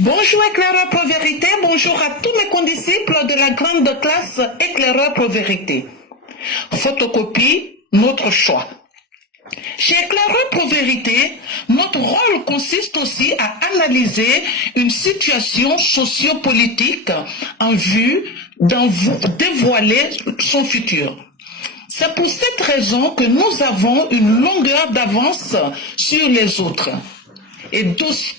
Bonjour éclaireur pour vérité, bonjour à tous mes condisciples de la grande classe éclaireur pour vérité. Photocopie, notre choix. Chez éclaireur pour vérité, notre rôle consiste aussi à analyser une situation sociopolitique en vue d'en dévoiler son futur. C'est pour cette raison que nous avons une longueur d'avance sur les autres. Et d'aussi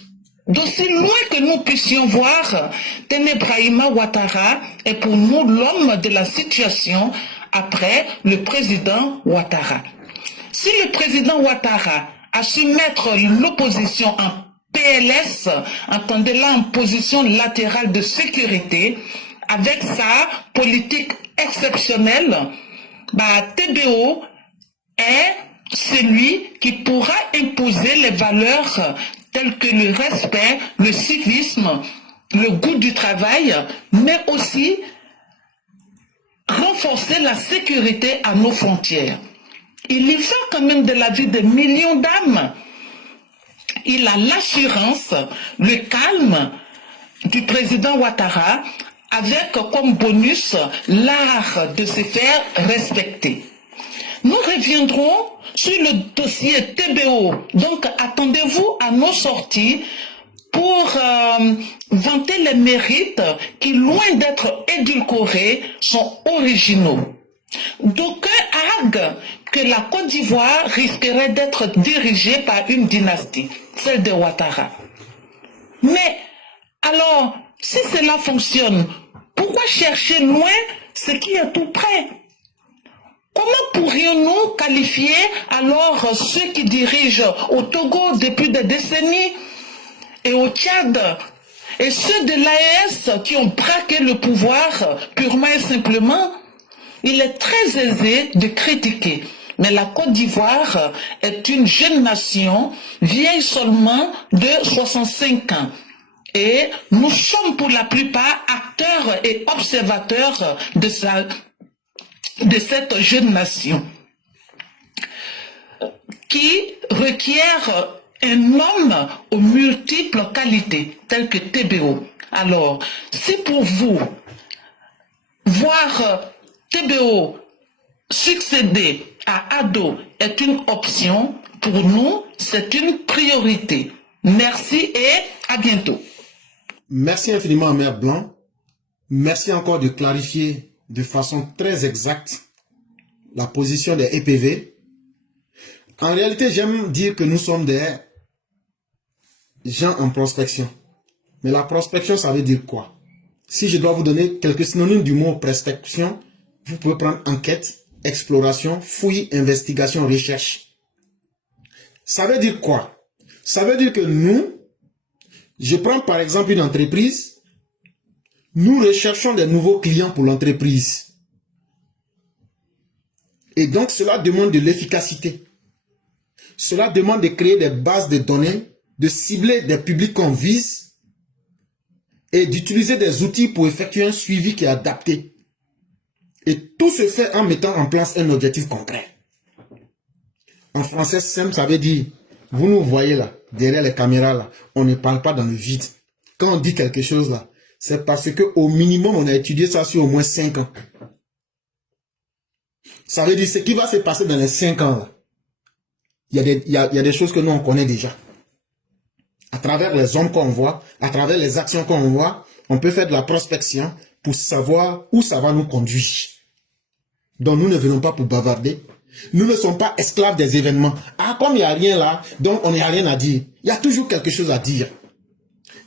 loin que nous puissions voir, Tenebrahima Ouattara est pour nous l'homme de la situation après le président Ouattara. Si le président Ouattara a su mettre l'opposition en PLS, entendez là en position latérale de sécurité, avec sa politique exceptionnelle, TBO est celui qui pourra imposer les valeurs telles que le respect, le civisme, le goût du travail, mais aussi renforcer la sécurité à nos frontières. Il y va quand même de la vie de millions d'âmes. Il a l'assurance, le calme du président Ouattara, avec comme bonus l'art de se faire respecter. Nous reviendrons sur le dossier TBO. Donc, attendez-vous à nos sorties pour vanter les mérites qui, loin d'être édulcorés, sont originaux. D'aucuns arguent que la Côte d'Ivoire risquerait d'être dirigée par une dynastie, celle de Ouattara. Mais, alors, si cela fonctionne, pourquoi chercher loin ce qui est tout près? Comment pourrions-nous qualifier alors ceux qui dirigent au Togo depuis des décennies et au Tchad et ceux de l'AES qui ont braqué le pouvoir purement et simplement? Il est très aisé de critiquer, mais la Côte d'Ivoire est une jeune nation, vieille seulement de 65 ans. Et nous sommes pour la plupart acteurs et observateurs de cette jeune nation qui requiert un homme aux multiples qualités, telles que TBO. Alors, si pour vous, voir TBO succéder à Ado est une option, pour nous, c'est une priorité. Merci et à bientôt. Merci infiniment, Mère Blanc. Merci encore de clarifier de façon très exacte la position des EPV. En réalité, j'aime dire que nous sommes des gens en prospection. Mais la prospection, ça veut dire quoi? Si je dois vous donner quelques synonymes du mot prospection, vous pouvez prendre enquête, exploration, fouille, investigation, recherche. Ça veut dire quoi? Ça veut dire que nous, je prends par exemple une entreprise, nous recherchons des nouveaux clients pour l'entreprise. Et donc cela demande de l'efficacité. Cela demande de créer des bases de données, de cibler des publics qu'on vise et d'utiliser des outils pour effectuer un suivi qui est adapté. Et tout se fait en mettant en place un objectif concret. En français simple, ça veut dire, vous nous voyez là, derrière les caméras là, on ne parle pas dans le vide. Quand on dit quelque chose là, c'est parce qu'au minimum, on a étudié ça sur au moins 5 ans. Ça veut dire ce qui va se passer dans les 5 ans là. Il y a des choses que nous on connaît déjà. À travers les hommes qu'on voit, à travers les actions qu'on voit, on peut faire de la prospection pour savoir où ça va nous conduire. Donc nous ne venons pas pour bavarder. Nous ne sommes pas esclaves des événements. Ah, comme il n'y a rien là, donc on n'y a rien à dire. Il y a toujours quelque chose à dire.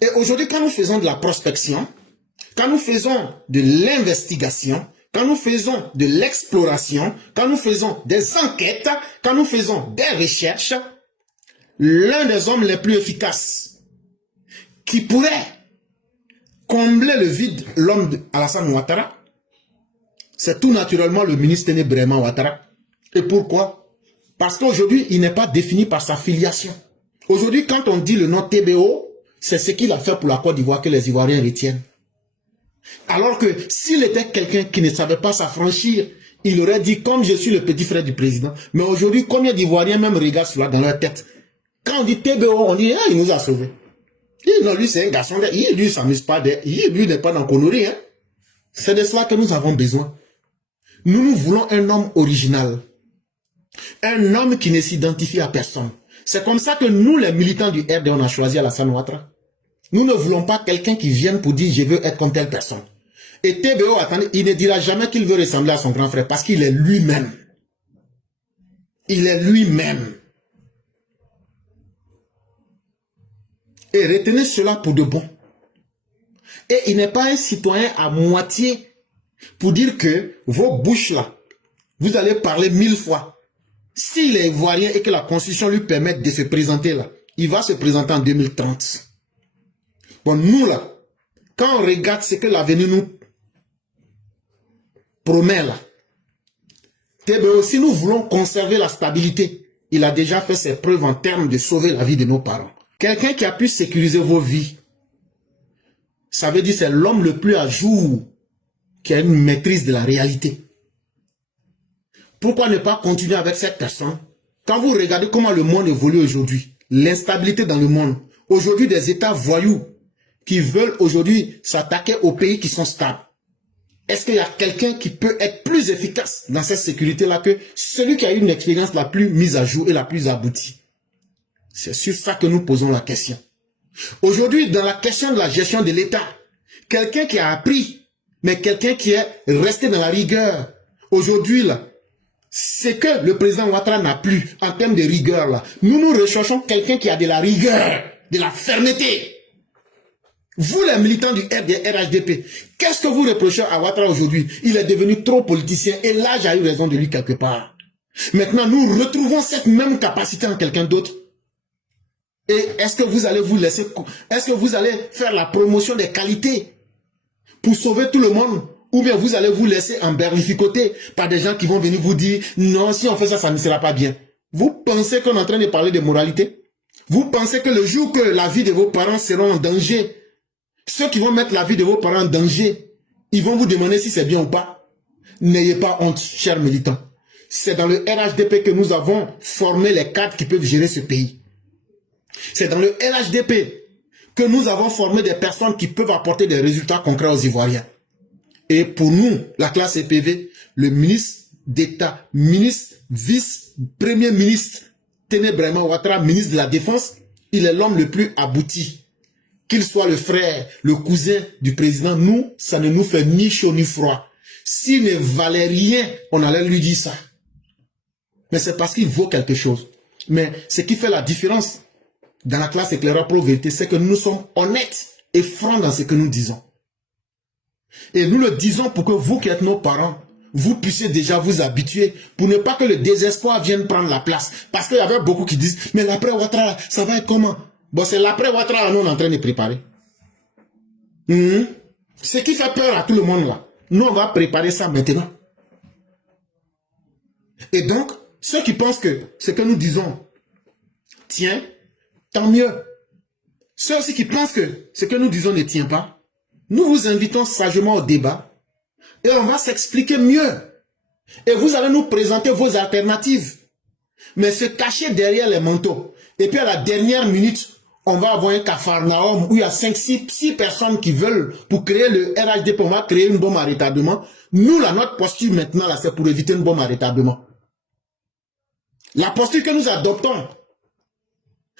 Et aujourd'hui, quand nous faisons de la prospection, quand nous faisons de l'investigation, quand nous faisons de l'exploration, quand nous faisons des enquêtes, quand nous faisons des recherches, l'un des hommes les plus efficaces qui pourrait combler le vide, l'homme d'Alassane Ouattara, c'est tout naturellement le ministre Tenebrahima Ouattara. Et pourquoi? Parce qu'aujourd'hui, il n'est pas défini par sa filiation. Aujourd'hui, quand on dit le nom TBO, c'est ce qu'il a fait pour la Côte d'Ivoire que les Ivoiriens retiennent. Alors que s'il était quelqu'un qui ne savait pas s'affranchir, il aurait dit, comme je suis le petit frère du président. Mais aujourd'hui, combien d'Ivoiriens même regardent cela dans leur tête? Quand on dit TBO, on dit, ah, il nous a sauvés. Non, lui, c'est un garçon. Lui, s'amuse pas. Lui, n'est pas dans connerie. Hein. C'est de cela que nous avons besoin. Nous voulons un homme original. Un homme qui ne s'identifie à personne. C'est comme ça que nous, les militants du RD, on a choisi Alassane Ouattara. Nous ne voulons pas quelqu'un qui vienne pour dire « je veux être comme telle personne ». Et TBO, attendez, il ne dira jamais qu'il veut ressembler à son grand frère parce qu'il est lui-même. Il est lui-même. Et retenez cela pour de bon. Et il n'est pas un citoyen à moitié pour dire que vos bouches là, vous allez parler 1000 fois. S'il est ivoirien et que la constitution lui permet de se présenter là, il va se présenter en 2030. Bon, nous là, quand on regarde ce que l'avenir nous promet là, si nous voulons conserver la stabilité, il a déjà fait ses preuves en termes de sauver la vie de nos parents. Quelqu'un qui a pu sécuriser vos vies, ça veut dire c'est l'homme le plus à jour qui a une maîtrise de la réalité. Pourquoi ne pas continuer avec cette personne? Quand vous regardez comment le monde évolue aujourd'hui, l'instabilité dans le monde, aujourd'hui des États voyous qui veulent aujourd'hui s'attaquer aux pays qui sont stables. Est-ce qu'il y a quelqu'un qui peut être plus efficace dans cette sécurité-là que celui qui a eu une expérience la plus mise à jour et la plus aboutie? C'est sur ça que nous posons la question. Aujourd'hui, dans la question de la gestion de l'État, quelqu'un qui a appris, mais quelqu'un qui est resté dans la rigueur. Aujourd'hui, là, c'est que le président Ouattara n'a plus en termes de rigueur. Là. Nous recherchons quelqu'un qui a de la rigueur, de la fermeté. Vous, les militants du RHDP, qu'est-ce que vous reprochez à Ouattara aujourd'hui? Il est devenu trop politicien et là, j'ai eu raison de lui quelque part. Maintenant, nous retrouvons cette même capacité en quelqu'un d'autre. Et est-ce que vous allez vous laisser, est-ce que vous allez faire la promotion des qualités pour sauver tout le monde? Ou bien vous allez vous laisser emberlificoter par des gens qui vont venir vous dire non, si on fait ça, ça ne sera pas bien. Vous pensez qu'on est en train de parler de moralité? Vous pensez que le jour que la vie de vos parents sera en danger, ceux qui vont mettre la vie de vos parents en danger, ils vont vous demander si c'est bien ou pas? N'ayez pas honte, chers militants. C'est dans le RHDP que nous avons formé les cadres qui peuvent gérer ce pays. C'est dans le RHDP que nous avons formé des personnes qui peuvent apporter des résultats concrets aux Ivoiriens. Et pour nous, la classe EPV, le ministre d'État, ministre, vice-premier ministre, Téné Braima Ouattara, ministre de la Défense, il est l'homme le plus abouti. Qu'il soit le frère, le cousin du président, nous, ça ne nous fait ni chaud ni froid. S'il ne valait rien, on allait lui dire ça. Mais c'est parce qu'il vaut quelque chose. Mais ce qui fait la différence dans la classe éclaireur pro-vérité, c'est que nous sommes honnêtes et francs dans ce que nous disons. Et nous le disons pour que vous qui êtes nos parents, vous puissiez déjà vous habituer pour ne pas que le désespoir vienne prendre la place. Parce qu'il y avait beaucoup qui disent, mais l'après Ouattara, ça va être comment? Bon, c'est l'après Ouattara, nous on est en train de préparer. Ce qui fait peur à tout le monde là, nous on va préparer ça maintenant. Et donc, ceux qui pensent que ce que nous disons tient, tant mieux. Ceux aussi qui pensent que ce que nous disons ne tient pas, nous vous invitons sagement au débat et on va s'expliquer mieux. Et vous allez nous présenter vos alternatives. Mais se cacher derrière les manteaux. Et puis à la dernière minute, on va avoir un capharnaüm où il y a 6 personnes qui veulent, pour créer le RHDP, on va créer une bombe à retardement. Nous, là, notre posture maintenant, là, c'est pour éviter une bombe à retardement. La posture que nous adoptons,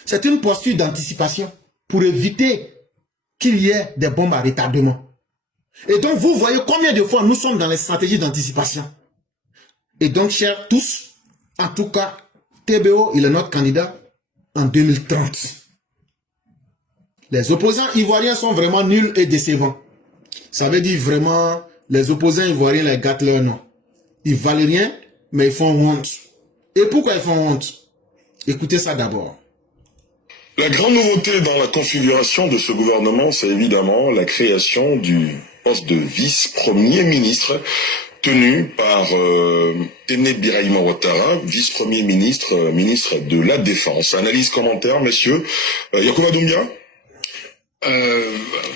c'est une posture d'anticipation pour éviter qu'il y ait des bombes à retardement. Et donc, vous voyez combien de fois nous sommes dans les stratégies d'anticipation. Et donc, chers tous, en tout cas, TBO, il est notre candidat en 2030. Les opposants ivoiriens sont vraiment nuls et décevants. Ça veut dire vraiment, les opposants ivoiriens les gâtent leur nom. Ils valent rien, mais ils font honte. Et pourquoi ils font honte? Écoutez ça d'abord. La grande nouveauté dans la configuration de ce gouvernement, c'est évidemment la création du poste de vice-premier ministre tenu par Téné Braima Ouattara, vice-premier ministre, ministre de la Défense. Analyse, commentaire, messieurs. Yacouba Doumbia?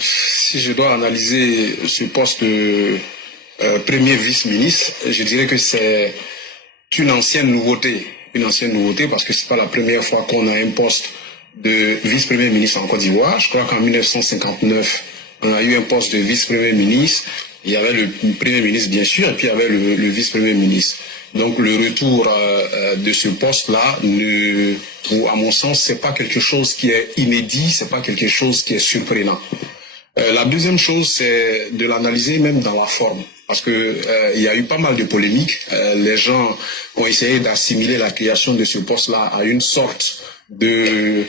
Si je dois analyser ce poste de premier vice-ministre, je dirais que c'est une ancienne nouveauté parce que c'est pas la première fois qu'on a un poste de vice-premier ministre en Côte d'Ivoire. Je crois qu'en 1959, on a eu un poste de vice-premier ministre. Il y avait le premier ministre, bien sûr, et puis il y avait le vice-premier ministre. Donc le retour de ce poste-là, à mon sens, c'est pas quelque chose qui est inédit, c'est pas quelque chose qui est surprenant. La deuxième chose, c'est de l'analyser même dans la forme, parce que il y a eu pas mal de polémiques. Les gens ont essayé d'assimiler la création de ce poste-là à une sorte de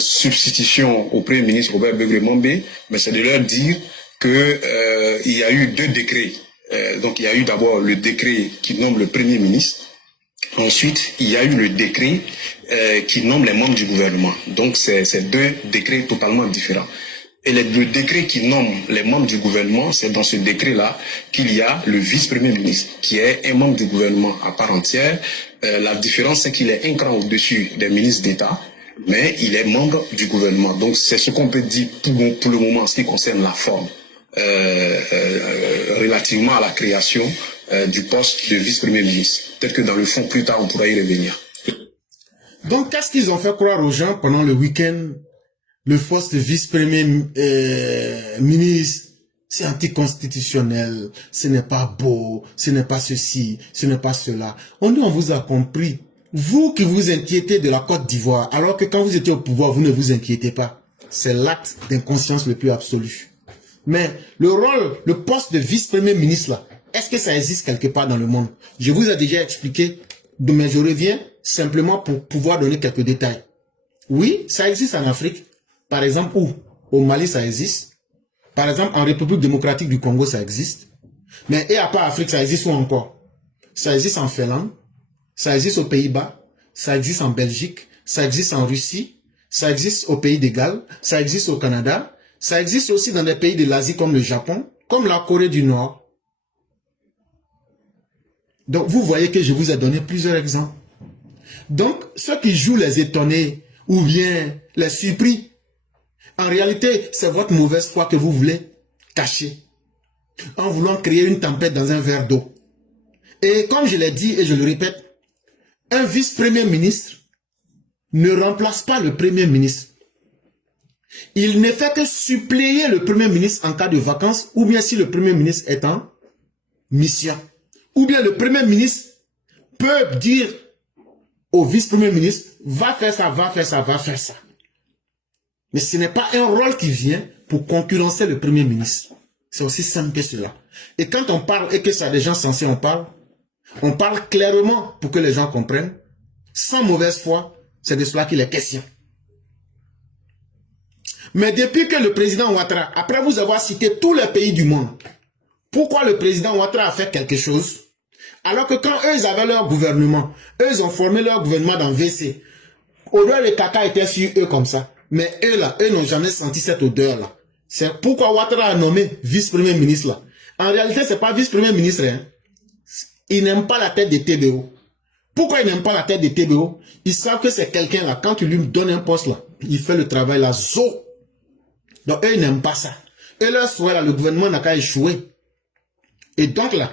substitution au Premier ministre Robert Begré-Mambé, mais c'est de leur dire que il y a eu 2 décrets. Donc il y a eu d'abord le décret qui nomme le Premier ministre. Ensuite, il y a eu le décret qui nomme les membres du gouvernement. Donc c'est 2 décrets totalement différents. Et le décret qui nomme les membres du gouvernement, c'est dans ce décret-là qu'il y a le vice-premier ministre, qui est un membre du gouvernement à part entière. La différence, c'est qu'il est un cran au-dessus des ministres d'État, mais il est membre du gouvernement. Donc c'est ce qu'on peut dire pour le moment en ce qui concerne la forme, relativement à la création du poste de vice-premier ministre. Peut-être que dans le fond, plus tard, on pourra y revenir. Donc, qu'est-ce qu'ils ont fait croire aux gens pendant le week-end? Le poste de vice-premier ministre, c'est anticonstitutionnel, ce n'est pas beau, ce n'est pas ceci, ce n'est pas cela. On vous a compris. Vous qui vous inquiétez de la Côte d'Ivoire, alors que quand vous étiez au pouvoir, vous ne vous inquiétez pas. C'est l'acte d'inconscience le plus absolu. Mais le poste de vice-premier ministre, là, est-ce que ça existe quelque part dans le monde? Je vous ai déjà expliqué, mais je reviens simplement pour pouvoir donner quelques détails. Oui, ça existe en Afrique. Par exemple, où? Au Mali, ça existe. Par exemple, en République démocratique du Congo, ça existe. Mais et à part Afrique, ça existe où encore? Ça existe en Finlande, ça existe aux Pays-Bas, ça existe en Belgique, ça existe en Russie, ça existe au Pays de Galles, ça existe au Canada, ça existe aussi dans des pays de l'Asie comme le Japon, comme la Corée du Nord. Donc, vous voyez que je vous ai donné plusieurs exemples. Donc, ceux qui jouent les étonnés ou bien les surpris, en réalité, c'est votre mauvaise foi que vous voulez cacher en voulant créer une tempête dans un verre d'eau. Et comme je l'ai dit et je le répète, un vice-premier ministre ne remplace pas le premier ministre. Il ne fait que suppléer le premier ministre en cas de vacances ou bien si le premier ministre est en mission. Ou bien le premier ministre peut dire au vice-premier ministre, va faire ça, va faire ça, va faire ça. Mais ce n'est pas un rôle qui vient pour concurrencer le premier ministre. C'est aussi simple que cela. Et quand on parle et que ça des gens censés on parle clairement pour que les gens comprennent, sans mauvaise foi, c'est de cela qu'il est question. Mais depuis que le président Ouattara, après vous avoir cité tous les pays du monde, pourquoi le président Ouattara a fait quelque chose? Alors que quand eux, ils avaient leur gouvernement, eux, ils ont formé leur gouvernement dans VC, odeur de caca était sur eux comme ça. Mais eux là, eux n'ont jamais senti cette odeur-là. C'est pourquoi Ouattara a nommé vice-premier ministre là. En réalité, c'est pas vice-premier ministre. Hein. Il n'aime pas la tête de TBO. Pourquoi il n'aime pas la tête de TBO? Ils savent que c'est quelqu'un là, quand tu lui donnes un poste là, il fait le travail là, zo. Donc eux, ils n'aiment pas ça. Et là, soit là, le gouvernement n'a qu'à échouer. Et donc là,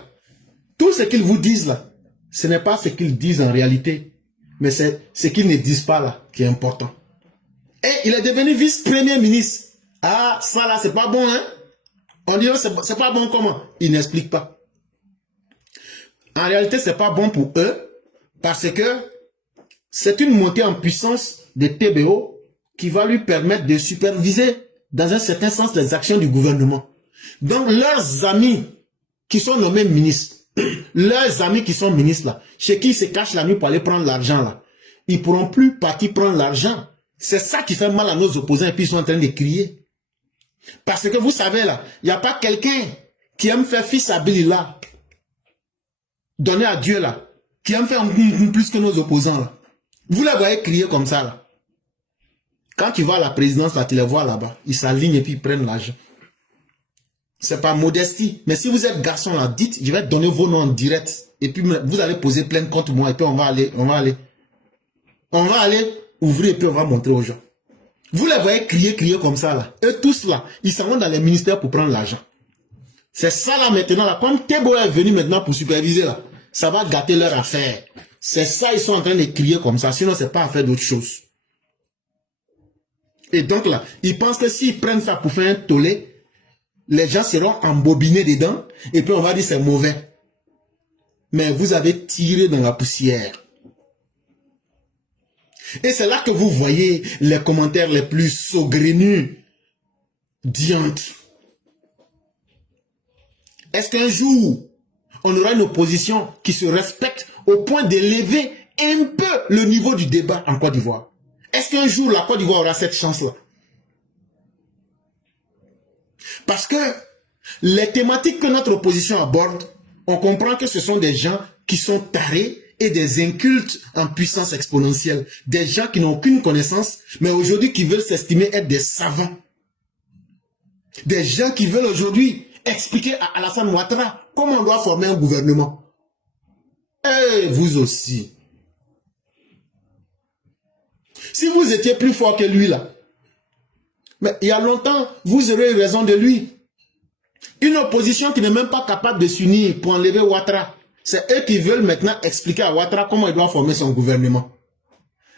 tout ce qu'ils vous disent là, ce n'est pas ce qu'ils disent en réalité, mais c'est ce qu'ils ne disent pas là qui est important. Et il est devenu vice-premier ministre. Ah, ça là, c'est pas bon, hein? On dit, c'est pas bon comment? Il n'explique pas. En réalité, c'est pas bon pour eux, parce que c'est une montée en puissance de TBO qui va lui permettre de superviser, dans un certain sens, les actions du gouvernement. Donc, leurs amis qui sont nommés ministres, leurs amis qui sont ministres là, chez qui ils se cachent la nuit pour aller prendre l'argent là, ils pourront plus partir prendre l'argent. C'est ça qui fait mal à nos opposants et puis ils sont en train de crier. Parce que vous savez là, il n'y a pas quelqu'un qui aime faire fils à Billy là, donner à Dieu là, qui aime faire plus que nos opposants là. Vous les voyez crier comme ça là. Quand tu vas à la présidence là, tu les vois là-bas, ils s'alignent et puis ils prennent l'argent. C'est pas modestie. Mais si vous êtes garçon là, dites, je vais donner vos noms en direct. Et puis vous allez poser plainte contre moi et puis on va aller ouvrir et puis on va montrer aux gens. Vous les voyez crier comme ça là. Eux tous là, ils s'en vont dans les ministères pour prendre l'argent. C'est ça là maintenant là. Comme Tebo est venu maintenant pour superviser là, ça va gâter leur affaire. C'est ça, ils sont en train de crier comme ça. Sinon, c'est pas à faire d'autre chose. Et donc là, ils pensent que s'ils prennent ça pour faire un tollé, les gens seront embobinés dedans et puis on va dire c'est mauvais. Mais vous avez tiré dans la poussière. Et c'est là que vous voyez les commentaires les plus saugrenus, diantres. Est-ce qu'un jour, on aura une opposition qui se respecte au point d'élever un peu le niveau du débat en Côte d'Ivoire? Est-ce qu'un jour, la Côte d'Ivoire aura cette chance-là? Parce que les thématiques que notre opposition aborde, on comprend que ce sont des gens qui sont tarés et des incultes en puissance exponentielle. Des gens qui n'ont aucune connaissance, mais aujourd'hui qui veulent s'estimer être des savants. Des gens qui veulent aujourd'hui expliquer à Alassane Ouattara comment on doit former un gouvernement. Et vous aussi. Si vous étiez plus fort que lui là, mais il y a longtemps, vous aurez eu raison de lui. Une opposition qui n'est même pas capable de s'unir pour enlever Ouattara. C'est eux qui veulent maintenant expliquer à Ouattara comment il doit former son gouvernement.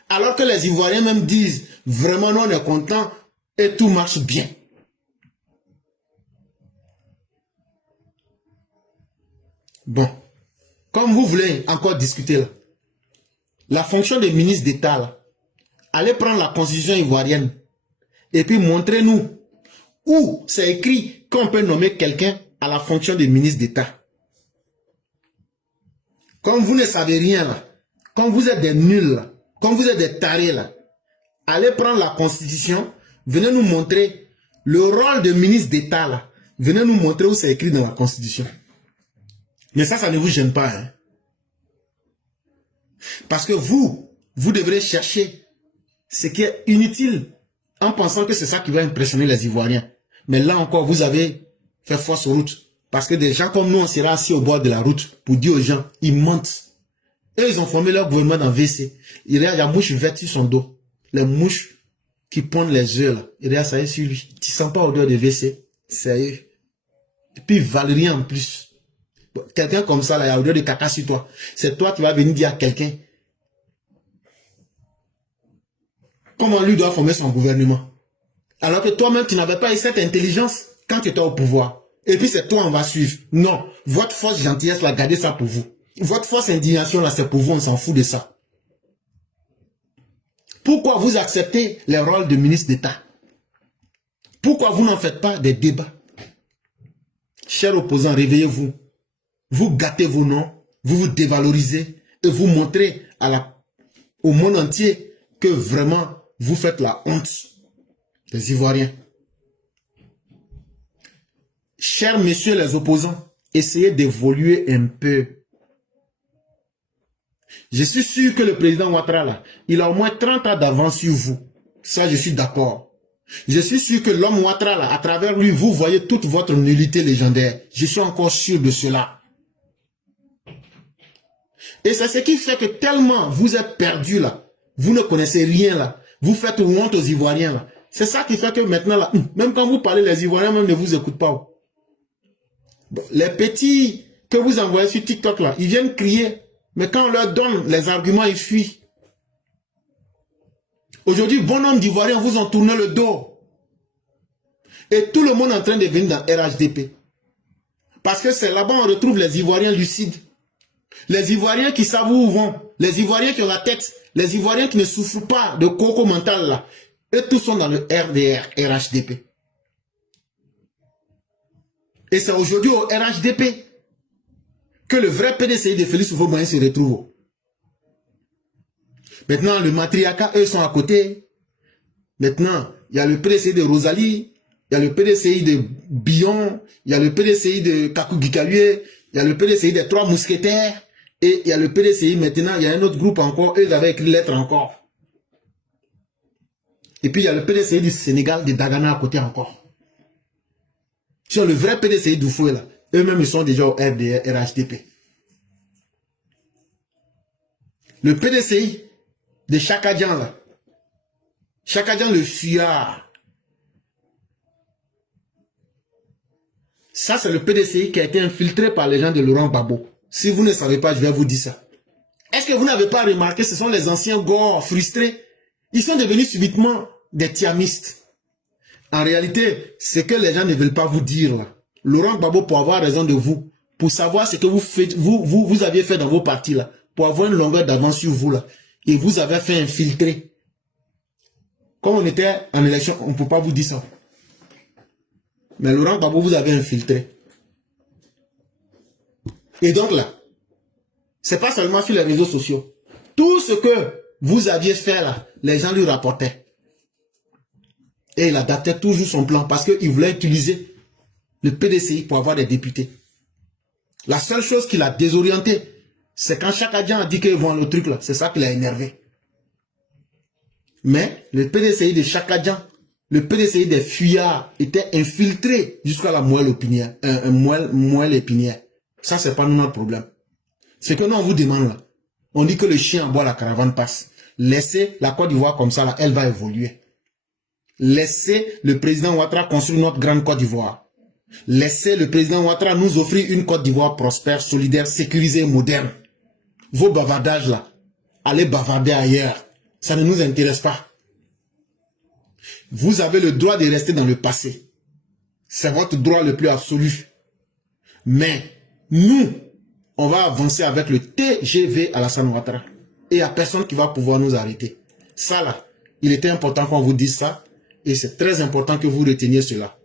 Alors que les Ivoiriens même disent, vraiment nous on est contents et tout marche bien. Bon, comme vous voulez encore discuter là, la fonction de ministre d'État là, allez prendre la constitution ivoirienne et puis montrez-nous où c'est écrit qu'on peut nommer quelqu'un à la fonction de ministre d'État. Comme vous ne savez rien là, comme vous êtes des nuls là, comme vous êtes des tarés là, allez prendre la constitution, venez nous montrer le rôle de ministre d'État là, venez nous montrer où c'est écrit dans la constitution. Mais ça ne vous gêne pas, hein? Parce que vous devrez chercher ce qui est inutile en pensant que c'est ça qui va impressionner les Ivoiriens. Mais là encore, vous avez fait fausse route. Parce que des gens comme nous, on sera assis au bord de la route pour dire aux gens, ils mentent. Eux, ils ont formé leur gouvernement dans WC. Il y a la mouche verte sur son dos. Les mouches qui pondent les œufs, là. Il y a ça sur lui. Tu sens pas odeur de WC. C'est eux. Et puis, Valérie en plus. Quelqu'un comme ça, là, il y a odeur de caca sur toi. C'est toi qui vas venir dire à quelqu'un comment lui doit former son gouvernement. Alors que toi-même, tu n'avais pas eu cette intelligence quand tu étais au pouvoir. Et puis c'est toi, on va suivre. Non, votre force gentillesse, là, gardez ça pour vous. Votre force indignation, là, c'est pour vous, on s'en fout de ça. Pourquoi vous acceptez les rôles de ministre d'État? Pourquoi vous n'en faites pas des débats? Chers opposants, réveillez-vous. Vous gâtez vos noms, vous vous dévalorisez et vous montrez au monde entier que vraiment vous faites la honte des Ivoiriens. Chers messieurs les opposants, essayez d'évoluer un peu. Je suis sûr que le président Ouattara, là, il a au moins 30 ans d'avance sur vous. Ça, je suis d'accord. Je suis sûr que l'homme Ouattara, là, à travers lui, vous voyez toute votre nullité légendaire. Je suis encore sûr de cela. Et c'est ce qui fait que tellement vous êtes perdus là, vous ne connaissez rien là, vous faites honte aux Ivoiriens là. C'est ça qui fait que maintenant là, même quand vous parlez, les Ivoiriens même ne vous écoutent pas. Bon, les petits que vous envoyez sur TikTok là, ils viennent crier, mais quand on leur donne les arguments, ils fuient. Aujourd'hui, bon nombre d'Ivoiriens vous ont tourné le dos. Et tout le monde est en train de venir dans RHDP. Parce que c'est là-bas on retrouve les Ivoiriens lucides. Les Ivoiriens qui savent où vont, les Ivoiriens qui ont la tête, les Ivoiriens qui ne souffrent pas de coco mental là, eux tous sont dans le RDR, RHDP. Et c'est aujourd'hui au RHDP que le vrai PDCI de Félix Houphouët-Boigny se retrouve. Maintenant, le matriarcat, eux sont à côté. Maintenant, il y a le PDCI de Rosalie, il y a le PDCI de Billon, il y a le PDCI de Kakou Gikalué, il y a le PDCI des Trois Mousquetaires. Et il y a le PDCI maintenant, il y a un autre groupe encore, eux avaient écrit lettre encore. Et puis il y a le PDCI du Sénégal, de Dagana à côté encore. Sur le vrai PDCI d'Oufoué là, eux-mêmes ils sont déjà au RDR, RHDP. Le PDCI de Chakadjan là, Chakadjan le fuyard. Ça c'est le PDCI qui a été infiltré par les gens de Laurent Gbagbo. Si vous ne savez pas, je vais vous dire ça. Est-ce que vous n'avez pas remarqué, ce sont les anciens Gor frustrés. Ils sont devenus subitement des tiamistes. En réalité, ce que les gens ne veulent pas vous dire là, Laurent Gbagbo, pour avoir raison de vous, pour savoir ce que vous faites, vous aviez fait dans vos partis là, pour avoir une longueur d'avance sur vous là, et vous avez fait infiltrer. Comme on était en élection, on ne peut pas vous dire ça. Mais Laurent Gbagbo, vous avez infiltré. Et donc là, c'est pas seulement sur les réseaux sociaux. Tout ce que vous aviez fait là, les gens lui rapportaient. Et il adaptait toujours son plan parce qu'il voulait utiliser le PDCI pour avoir des députés. La seule chose qui l'a désorienté, c'est quand Chakadjan a dit qu'ils vont le truc là. C'est ça qui l'a énervé. Mais le PDCI de Chakadjan, le PDCI des fuyards était infiltré jusqu'à la moelle épinière. Moelle épinière. Ça, c'est pas notre problème. Ce que nous, on vous demande là, on dit que le chien aboie, la caravane passe. Laissez la Côte d'Ivoire comme ça, là, elle va évoluer. Laissez le président Ouattara construire notre grande Côte d'Ivoire. Laissez le président Ouattara nous offrir une Côte d'Ivoire prospère, solidaire, sécurisée et moderne. Vos bavardages là, allez bavarder ailleurs. Ça ne nous intéresse pas. Vous avez le droit de rester dans le passé. C'est votre droit le plus absolu. Mais nous, on va avancer avec le TGV Alassane Ouattara. Et il n'y a personne qui va pouvoir nous arrêter. Ça là, il était important qu'on vous dise ça. Et c'est très important que vous reteniez cela.